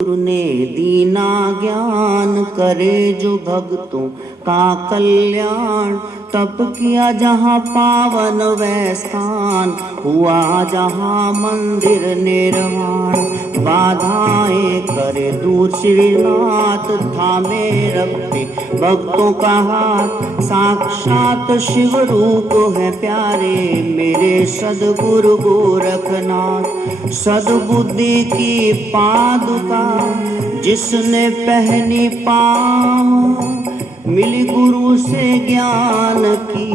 गुरु ने दीना ज्ञान, करे जो भक्तों का कल्याण। तप किया जहाँ पावन वह स्थान, हुआ जहाँ मंदिर निर्माण। बाधाएं करे दूर श्रीनाथ, थामे रखते भक्तों का हाथ। साक्षात शिव रूप है प्यारे, मेरे सद्गुरु गोरखनाथ। सद्बुद्धि की पादुका जिसने पहनी पाँव, मिली गुरु से ज्ञान की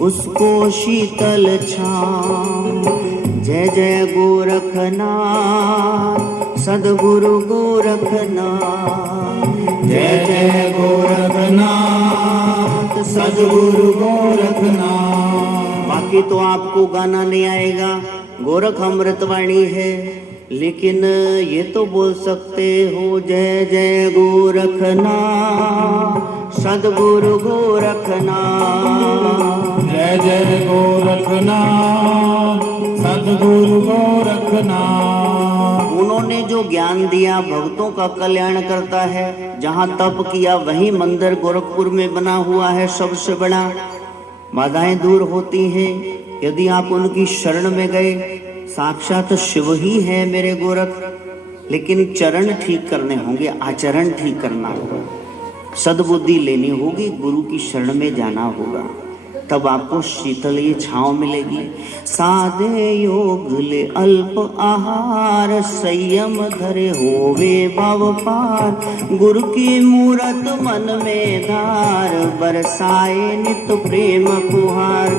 उसको शीतल छाँव। जय जय गोरखनाथ, सद्गुरु गोरखनाथ। जय जय गोरखनाथ, सद्गुरु गोरखनाथ। बाकी तो आपको गाना नहीं आएगा, गोरख अमृतवाणी है, लेकिन ये तो बोल सकते हो जय जय गोरखनाथ, सद्गुरु गोरखनाथ। जय जय गोरखनाथ, सद्गुरु गोरखनाथ। उन्होंने जो ज्ञान दिया भक्तों का कल्याण करता है। जहाँ तप किया वही मंदिर गोरखपुर में बना हुआ है, सबसे बड़ा। बाधाएं दूर होती हैं यदि आप उनकी शरण में गए। साक्षात शिव ही है मेरे गोरख, लेकिन चरण ठीक करने होंगे, आचरण ठीक करना होगा, सद्बुद्धि लेनी होगी, गुरु की शरण में जाना होगा, तब आपको शीतल ये छाँव मिलेगी। साधे योग ले अल्प आहार, संयम धरे होवे भव पार। गुरु की मूरत मन में धार, बरसाए नित प्रेम फुहार।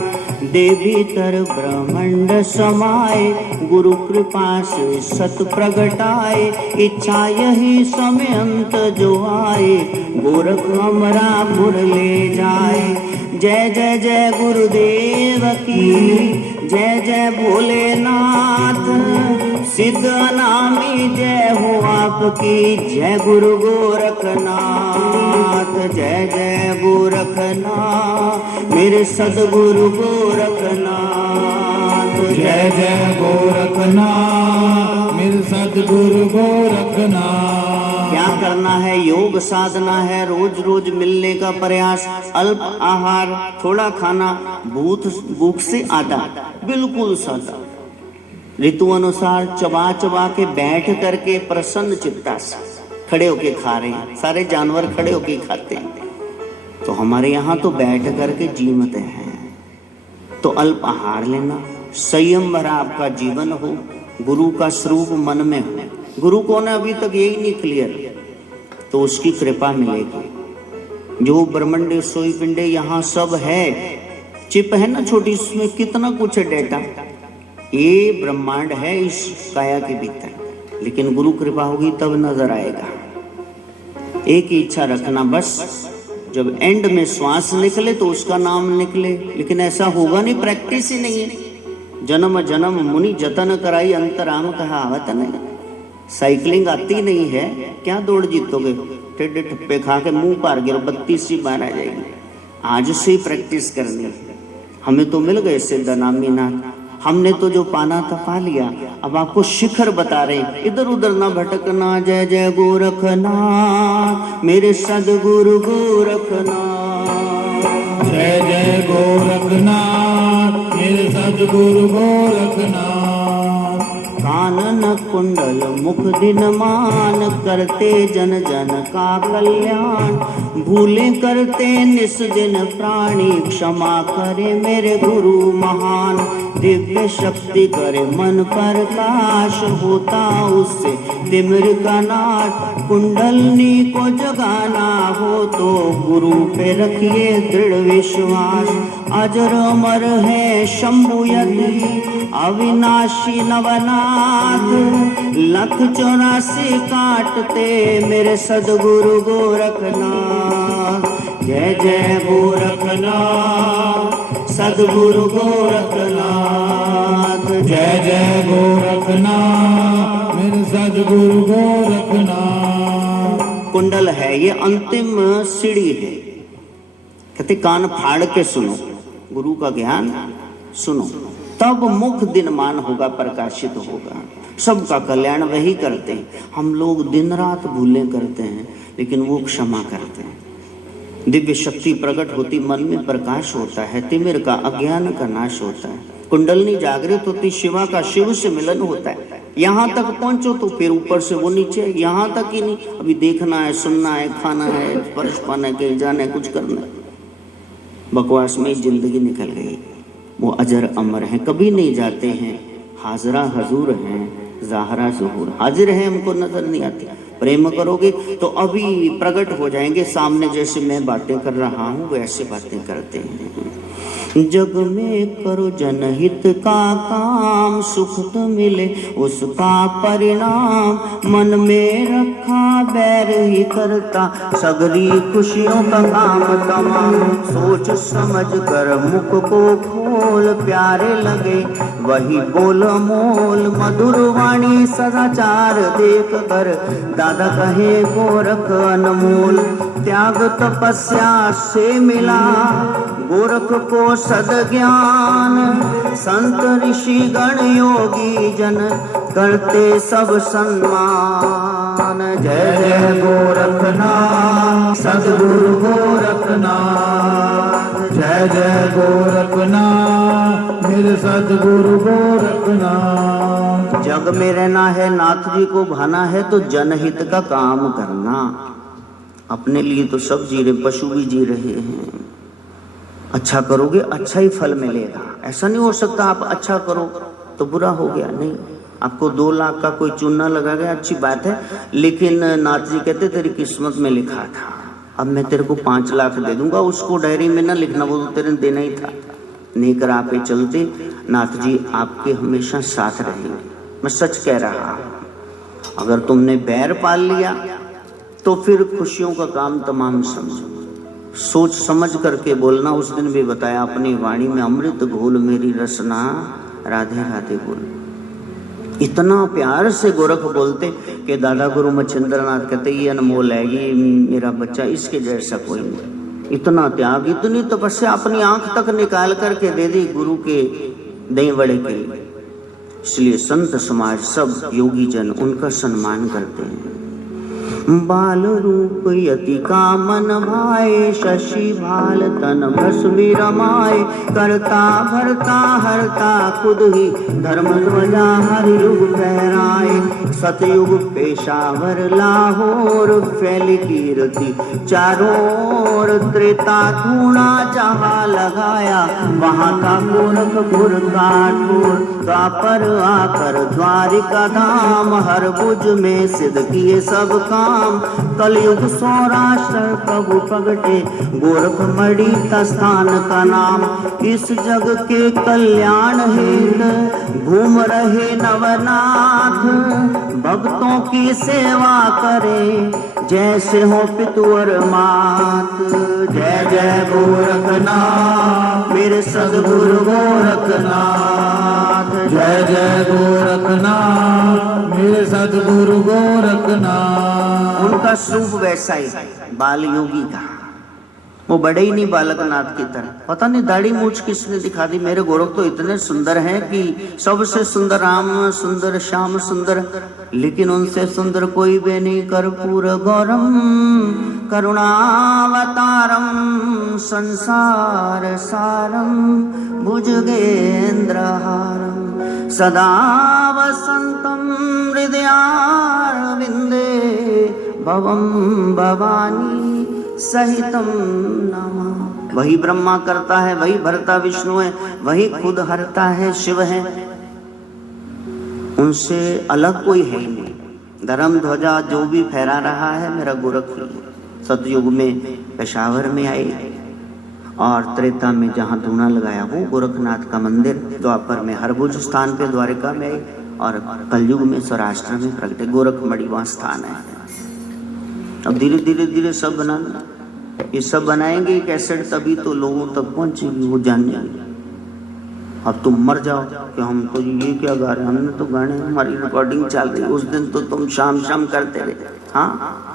देवी तर ब्रह्मांड समाए, गुरु कृपा से सत प्रगटाए। इच्छा यही समय अंत जो आए, गोरख अमरापुर ले जाए। जय जय जय गुरुदेव की, जय जय भोलेनाथ। सिद्ध अनामी जय हो आपकी, जय गुरु गोरखनाथ। जय जय गोरखनाथ, मेरे सद्गुरु गोरखनाथ। जय जय गोरखनाथ, मेरे सद्गुरु गोरखनाथ। क्या करना है? योग साधना है, रोज रोज मिलने का प्रयास। अल्प आहार, थोड़ा खाना, भूख से आधा, बिल्कुल सादा। ऋतु अनुसार चबा चबा के बैठ करके प्रसन्न चित्ता से खड़े होके खा रहे हैं। सारे जानवर खड़े होके खाते हैं, तो हमारे यहाँ तो बैठ करके जीवते हैं। तो अल्प आहार लेना, संयम भरा आपका जीवन हो, गुरु का स्वरूप मन में हो। गुरु कौन है अभी तक यही नहीं क्लियर, तो उसकी कृपा मिलेगी। जो ब्रह्मांड सोई पिंडे यहाँ सब है, चिप है ना छोटी, उसमें कितना कुछ है डेटा। ये ब्रह्मांड है इस काया के भीतर, लेकिन गुरु कृपा होगी तब नजर आएगा। एक ही इच्छा रखना बस, जब एंड में श्वास निकले तो उसका नाम निकले। लेकिन ऐसा होगा नहीं, प्रैक्टिस ही नहीं है। जन्म जन्म मुनि जतन कराई, अंतराम कहावत नहीं। साइकिलिंग आती नहीं है, क्या दौड़ जीतोगे? टेढ़े ठप्पे खा के मुंह पार गिरो, 32 बार आ जाएगी। आज से ही प्रैक्टिस करनी है। हमें तो मिल गए सिद्ध अनामीनाथ, हमने तो जो पाना था पा लिया। अब आपको शिखर बता रहे हैं, इधर उधर ना भटकना। जय जय गोरखनाथ, मेरे सद्गुरु गोरखनाथ। जय जय गोरखनाथ, मेरे सद्गुरु गोरखनाथ। कानन कुंडल मुख दिन मान, करते जन जन का कल्याण। भूले करते निस दिन प्राणी, क्षमा करे मेरे गुरु महान। दिव्य शक्ति करे मन प्रकाश, होता उससे तिमिर का नाश। कुंडलनी को जगाना हो तो गुरु पे रखिए दृढ़ विश्वास। अजर अमर है शंभु यति, अविनाशी नवनाथ। 184 काटते मेरे सद्गुरु गोरखनाथ। जय जय गोरखनाथ, सद्गुरु गोरखनाथ। जय जय गोरखनाथ, मेरे सद्गुरु गोरखनाथ। कुंडल है, ये अंतिम सीढ़ी है। कहते कान फाड़ के सुनो, गुरु का ज्ञान सुनो। तब मुख दिनमान होगा, प्रकाशित होगा। सबका कल्याण वही करते हैं। हम लोग दिन रात भूलें करते हैं, लेकिन वो क्षमा करते हैं। दिव्य शक्ति प्रकट होती, मन में प्रकाश होता है, तिमिर का अज्ञान का नाश होता है, कुंडलनी जागृत होती, शिवा का शिव से मिलन होता है। यहाँ तक पहुंचो तो फिर ऊपर से वो नीचे, यहाँ तक ही नहीं, अभी देखना है, सुनना है, खाना है, स्पर्श पाना है, कहीं जाना है, कुछ करना है। बकवास में जिंदगी निकल गई। वो अजर अमर हैं, कभी नहीं जाते हैं, हाजरा हजूर हैं, ज़ाहरा ज़ुहूर। हाजिर है, हमको नजर नहीं आती। प्रेम करोगे तो अभी प्रकट हो जाएंगे सामने। जैसे मैं बातें कर रहा हूँ वैसे बातें करते हैं। जग में करो जनहित का काम, सुख तो मिले उसका परिणाम। मन में रखा बैर ही करता, सगरी खुशियों का काम तमाम। सोच समझ कर मुख को खोल, प्यारे लगे वही बोल मोल। मधुर वाणी सदाचार देख कर, दादा कहे गोरख अनमोल। त्याग तपस्या से मिला गोरख को सद्ज्ञान। संत ऋषि गण योगी जन करते सब सम्मान। जय जय गोरखनाथ सद्गुरु गोरखनाथ। जय जय गोरखनाथ मेरे सद्गुरु गोरखनाथ। जग में रहना है, नाथ जी को भाना है, तो जनहित का काम करना। अपने लिए तो सब जी रहे, पशु भी जी रहे हैं। अच्छा करोगे अच्छा ही फल मिलेगा। ऐसा नहीं हो सकता आप अच्छा करो तो बुरा हो गया, नहीं। आपको 2 लाख का कोई चूना लगा गया, अच्छी बात है, लेकिन नाथ जी कहते तेरी किस्मत में लिखा था, अब मैं तेरे को 5 लाख दे दूंगा, उसको डायरी में ना लिखना, वो तो तेरे देना ही था। नेकर आपे चलते नाथ जी आपके हमेशा साथ रहेंगे। मैं सच कह रहा हूं। अगर तुमने बैर पाल लिया तो फिर खुशियों का काम तमाम समझो। सोच समझ करके बोलना। उस दिन भी बताया, अपनी वाणी में अमृत घोल, मेरी रसना राधे राधे बोल। इतना प्यार से गोरख बोलते कि दादा गुरु मच्छिंद्र नाथ कहते ये अनमोल है, ये मेरा बच्चा, इसके जैसा कोई नहीं। इतना त्याग, इतनी तपस्या, अपनी आंख तक निकाल करके दे दी गुरु के दही बड़े के लिए। इसलिए संत समाज सब योगी जन उनका सम्मान करते हैं। बाल रूप यति का मन भाए, शशि भाल तन भस्मी रमाए। करता भरता हरता खुद ही, धर्म ध्वजा हर युग फहराए। सतयुग पेशावर लाहौर, फैली कीर्ति चारों ओर। त्रेता धूणा जहाँ लगाया, वहाँ का गोरखपुर का ठोर। द्वापर आकर द्वारिका धाम, हर भुज में सिद्ध किए सब काम। कलयुग सौराष्ट्र प्रभु प्रगटे, गोरख मणि स्थान का नाम। इस जग के कल्याण हेतु घूम रहे नवनाथ, भक्तों की सेवा करे जैसे हो पितु और मात। जय जय गोरखनाथ मेरे सद्गुरु गोरखनाथ। जय जय गोरखनाथ मेरे सद्गुरु गोरखनाथ। उनका स्वरूप वैसा ही, बाल योगी का। वो बड़े ही नहीं बालकनाथ की तरह। पता नहीं दाढ़ी मूछ किसने दिखा दी। मेरे गोरख तो इतने सुंदर हैं कि सबसे सुंदर राम सुंदर, श्याम सुंदर, लेकिन उनसे सुंदर कोई भी नहीं। कर्पूर गौरम करुणावतारम, संसार सारम भुजगेन्द्रहारम। सदा वसंतम हृदयारविंदे, भवम भवानी सहितम नमः। वही ब्रह्मा करता है, वही भरता विष्णु है, वही खुद हरता है शिव है। उनसे अलग कोई है ही नहीं। धर्म ध्वजा जो भी फहरा रहा है मेरा गोरख ही। सतयुग में पेशावर में आए और त्रेता में जहाँ धूना लगाया वो गोरखनाथ का मंदिर। द्वापर में हरभुज स्थान पे द्वारिका में आए और कलयुग में सौराष्ट्र में प्रगटे गोरखमणि वहाँ स्थान है। अब धीरे धीरे धीरे सब बनाना, ये सब बनाएंगे कैसेट, तभी तो लोगों तक पहुंचेगी, वो जान जाएंगे। अब तुम मर जाओ कि हम तो ये क्या गा रहे हैं, हमने तो गाने, हमारी रिकॉर्डिंग चल रही है। उस दिन तो तुम शाम शाम करते रहे। हाँ,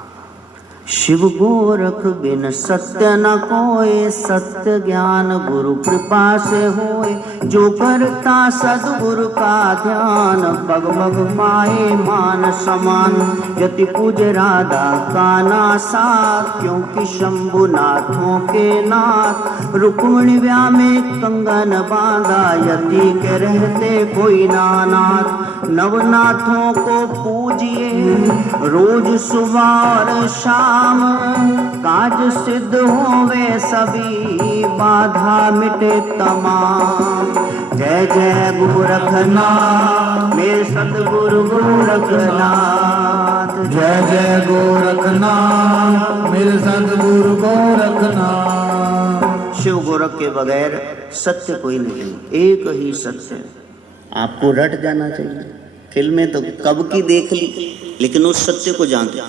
शिव गोरख बिन सत्य न कोय, सत्य ज्ञान गुरु कृपा से होए। जो करता सद्गुरु का ध्यान, पग पग पाए मान समान। यति पूज राधा का नासा, क्योंकि शंभुनाथों के नाथ। रुक्मिणी ब्याह में कंगन बांधा, यति के रहते कोई नानाथ। नवनाथों को पूजिए रोज सुबह और शाम, काज सिद्ध होवे सभी, बाधा मिटे तमाम। जय जय गोरखनाथ मेरे सतगुरु गोरखनाथ। जय जय गोरखनाथ मेरे सतगुरु गोरखनाथ। शिव गोरख के बगैर सत्य कोई नहीं, एक ही सत्य। आपको रट जाना चाहिए। फिल्में तो कब की देख ली, लेकिन उस सत्य को जानते।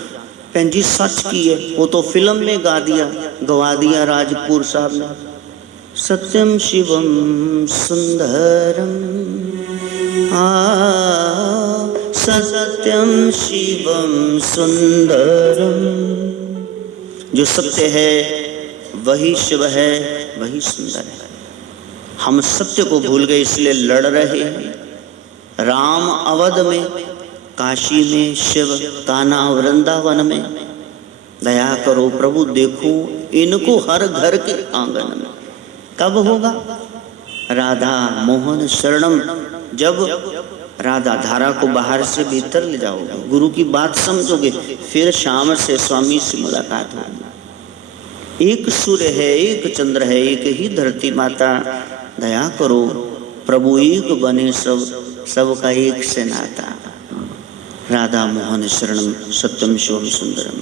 भैन जी सच की है, वो तो फिल्म में गवा दिया राजपूर साहब ने। सत्यम शिवम सुंदरम, सत्यम शिवम सुंदरम। जो सत्य है वही शिव है, वही सुंदर है। हम सत्य को भूल गए, इसलिए लड़ रहे हैं। राम अवध में, काशी में शिव, कान्हा वृंदावन में। दया करो प्रभु, देखो इनको हर घर के आंगन में। कब होगा राधा मोहन शरणम? जब राधा धारा को बाहर से भीतर ले जाओगे, गुरु की बात समझोगे, फिर शाम से स्वामी से मुलाकात होगी। एक सूर्य है, एक चंद्र है, एक ही धरती माता। दया करो प्रभु, एक बने सबका एक से नाता। राधा मोहन शरणम, सत्यम शिवम सुंदरम।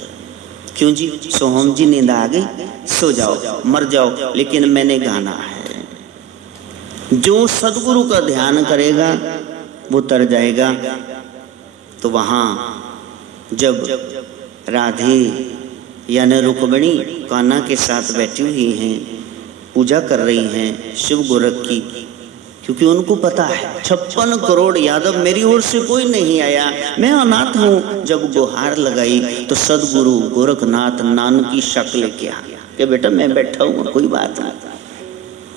क्यों जी? सोहम जी नींद आ गई, सो जाओ, मर जाओ, लेकिन मैंने गाना है। जो सदगुरु का ध्यान करेगा वो तर जाएगा। तो वहां जब राधे यानी रुक्मिणी कान्हा के साथ बैठी हुई हैं, पूजा कर रही हैं शिव गोरख की, क्योंकि उनको पता है 56 करोड़ यादव मेरी ओर से कोई नहीं आया, मैं अनाथ हूँ। जब गुहार लगाई तो सदगुरु गोरखनाथ नानक की शक्ल लेके आ गया कि बेटा मैं बैठा हूँ, कोई बात नहीं।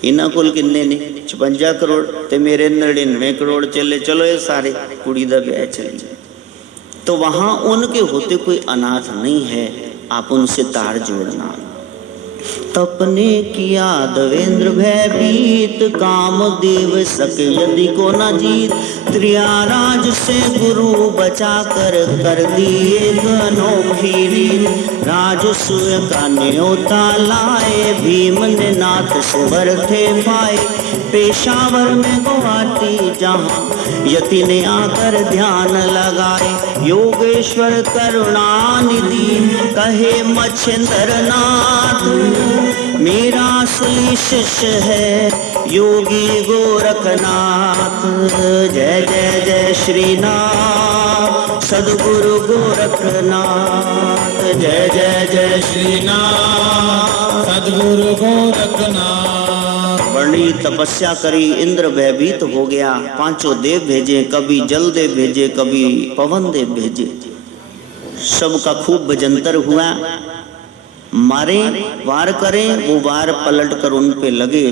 इन्हों को किन्ने ने 56 करोड़ ते मेरे 99 करोड़ चले, चलो ये सारे कुड़ी दा ब्याह चली। तो वहां उनके होते कोई अनाथ नहीं है, आप उनसे तार जोड़ना। तपने किया देवेंद्र भयभीत, काम देव सके यदि को न जीत। त्रियाराज से गुरु बचा कर दिए अनोखी रीत। राजसूय का न्योता लाए, भीम ने नाथ से वर थे पाए। पेशावर में गुवाहाटी जहाँ यति ने आकर ध्यान लगाए। योगेश्वर करुणानिधि कहे मच्छिंद्र नाथ, मेरा असली शिष्य है योगी गोरखनाथ। जय जय जय श्रीनाथ सद्गुरु गोरखनाथ। जय जय जय श्रीनाथ सद्गुरु गोरखनाथ। बड़ी तपस्या करी, इंद्र भयभीत हो गया। 5 देव भेजे, कभी जल देव भेजे, कभी पवन देव भेजे। सबका खूब भजंतर हुआ। मारे वार करें, वो वार पलट कर उन पे लगे।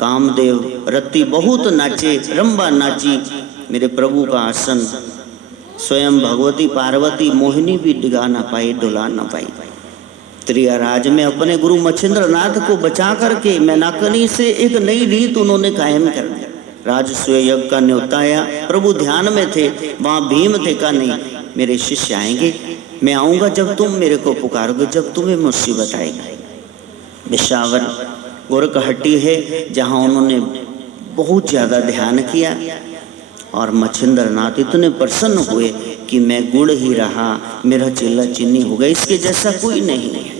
कामदेव रति बहुत नाचे, रंबा नाची। मेरे प्रभु का आसन स्वयं भगवती पार्वती मोहिनी भी डिगा ना पाई, डुला ना पाई। त्रियाराज में अपने गुरु मच्छिंद्र नाथ को बचा करके मैनाकनी से एक नई रीत उन्होंने कायम कर दी। राजसूय यज्ञ का न्योता आया, प्रभु ध्यान में थे, वहां भीम थे का नहीं मेरे शिष्य आएंगे, मैं आऊंगा जब तुम मेरे को पुकारोगे, जब तुम्हें मुसीबत आएगी। विशावर गोरखहट्टी है जहां उन्होंने बहुत ज्यादा ध्यान किया और मच्छिंद्र नाथ इतने प्रसन्न हुए कि मैं गुड़ ही रहा, मेरा चेला चीनी हो गया, इसके जैसा कोई नहीं है।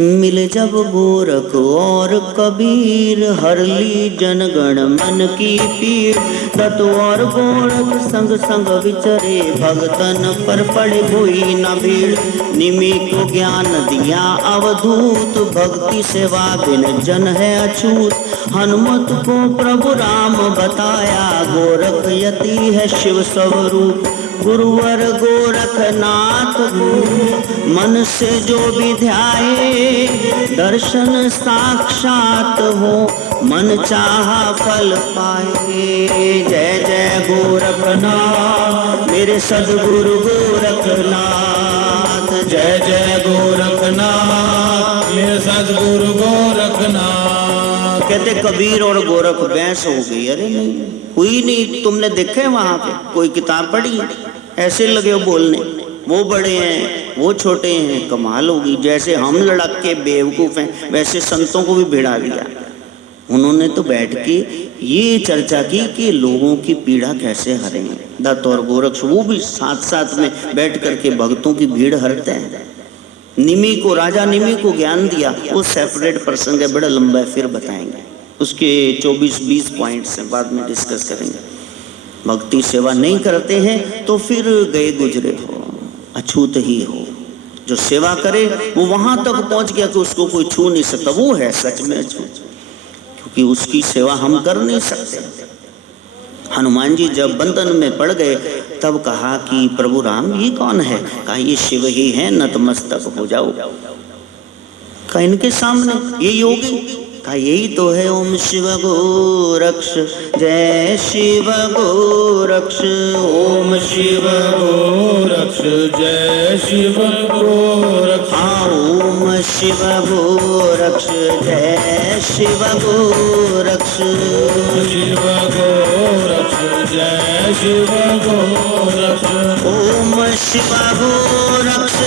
मिले जब गोरख और कबीर, हर ली जनगण मन की पीर। दत्त और गोरख संग संग विचरे, भगतन पर पड़े कोई न भीड़। निमि को ज्ञान दिया अवधूत, भक्ति सेवा बिन जन है अछूत। हनुमत को प्रभु राम बताया, गोरख यति है शिव स्वरूप। गुरुवर गोरखनाथ को मन से जो भी ध्याए, दर्शन साक्षात हो मन चाहा फल पाए। जय जय गोरखनाथ मेरे सद्गुरु गोरखनाथ, जय जय गोरखनाथ मेरे सद्गुरु गोरखनाथ। कहते कबीर और गोरख बहस हो गई। अरे नहीं, हुई नहीं। तुमने देखे वहां पे कोई किताब पढ़ी? ऐसे लगे हो बोलने, वो बड़े हैं वो छोटे हैं। कमाल होगी। जैसे हम लड़क के बेवकूफ हैं वैसे संतों को भी भिड़ा दिया। उन्होंने तो बैठ के ये चर्चा की कि लोगों की पीड़ा कैसे हरें। दत्त और गोरक्ष वो भी साथ साथ में बैठ करके भक्तों की भीड़ हरते हैं। निमि को, राजा निमि को ज्ञान दिया, वो सेपरेट प्रसंग है, बड़ा लंबा है, फिर बताएंगे। उसके 24-20 पॉइंट्स हैं, बाद में डिस्कस करेंगे। भक्ति सेवा नहीं करते हैं तो फिर गए गुजरे हो, अछूत ही हो। जो सेवा करे वो वहां तक पहुंच गया कि उसको कोई छू नहीं सकता, वो है सच में अछूत, क्योंकि उसकी सेवा हम कर नहीं सकते। हनुमान जी जब बंधन में पड़ गए तब कहा कि प्रभु राम ये कौन है? कहा ये शिव ही है, नतमस्तक हो जाओ। कहा इनके सामने ये योगी? कहा यही तो है। ओम शिव गोरक्ष जय शिव गोरक्ष, ओम शिव गोरक्ष जय शिव गोरक्ष। ओम शिव गोरक्ष जय शिव गोरक्ष, शिव गोरक्ष जय शिव गोरक्ष। ओम शिव गोरक्ष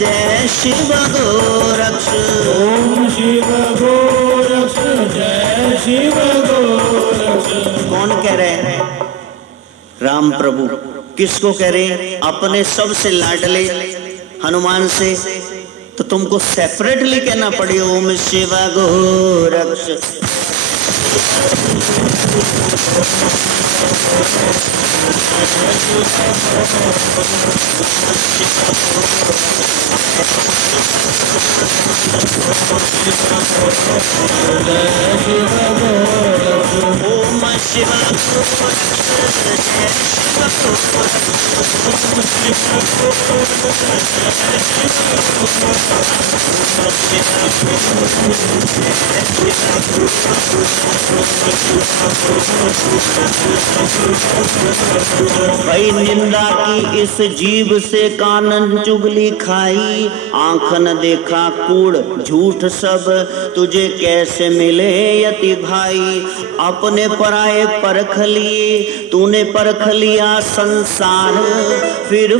जय शिव गोरक्ष, ओम शिव गोरक्ष जय शिव गोरक्ष। कौन कह रहे हैं? राम प्रभु। किसको कह रहे हैं? अपने सबसे लाडले हनुमान से। तो तुमको सेपरेटली कहना पड़े ओम शिव गोरक्ष। ओम शिव भाई निंदा की इस जीव से कानन चुगली खाई, आंख न देखा कूड़ झूठ सब, तुझे कैसे मिले यति भाई। अपने पराए परख लिए, तूने परख लिया संसार, फिर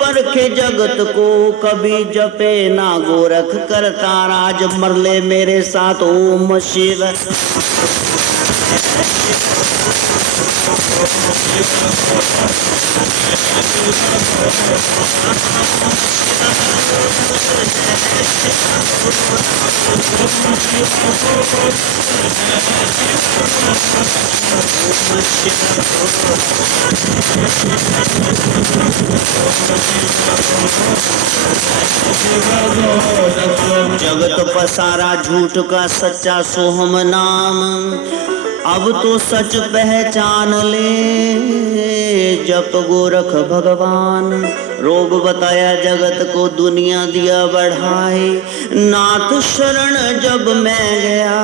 परखे जगत को, कभी जपे ना गोरख करता राज। मरले मेरे साथ ओम शिव। जगत पसारा झूठ का सच्चा सोहम नाम, अब तो सच पहचान ले। जप गोरख भगवान, रोग बताया जगत को, दुनिया दिया बढ़ाए। नाथ शरण जब मैं गया,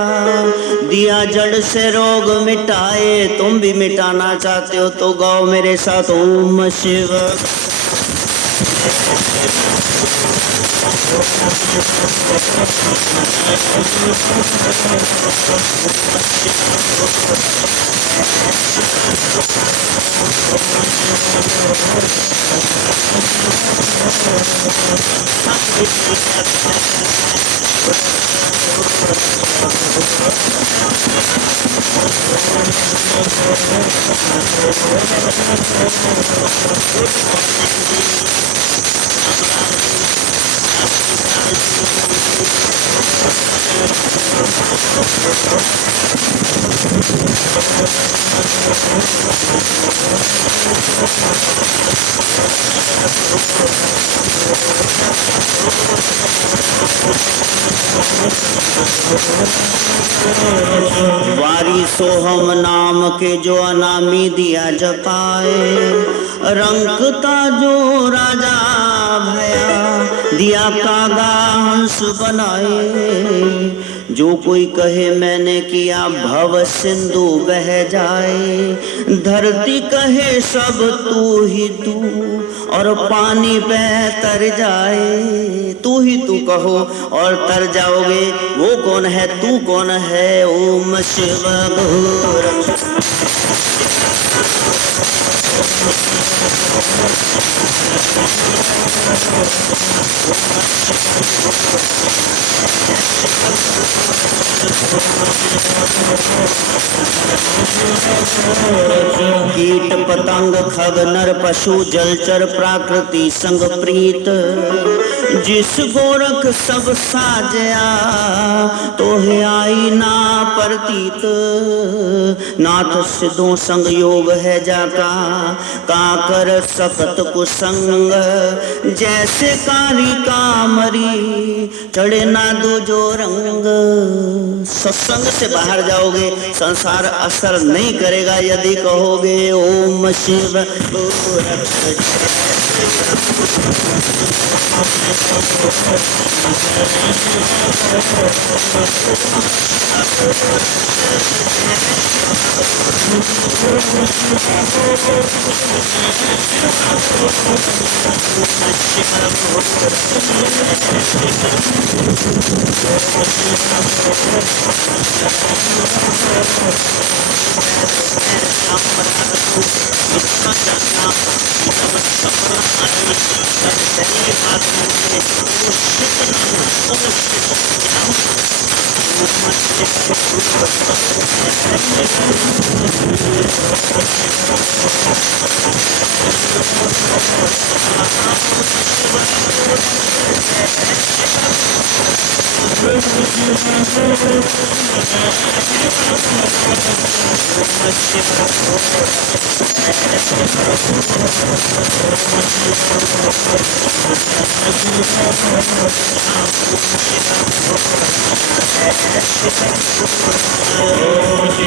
दिया जड़ से रोग मिटाए। तुम भी मिटाना चाहते हो तो गाओ मेरे साथ ओम शिव। वारी सोहम नाम के जो अनामी दिया जपाए, रंकता जो राजा भया दिया कागा हंस बनाए। जो कोई कहे मैंने किया भव सिंधु बह जाए, धरती कहे सब तू ही तू और पानी पे तर जाए। तू ही तू कहो और तर जाओगे, वो कौन है तू कौन है? ओम शिव घोर कीट पतंग खग नर पशु जलचर प्राकृति संग प्रीत, जिस गोरख सब साजया तो है आई ना प्रतीत। नाथ सिद्धों संग योग है जाका, काकर सकत कुसंग जैसे कारी कामरी चढ़े ना दो जो रंग। सत्संग से बाहर जाओगे, संसार असर नहीं करेगा यदि कहोगे ओम शिव ओम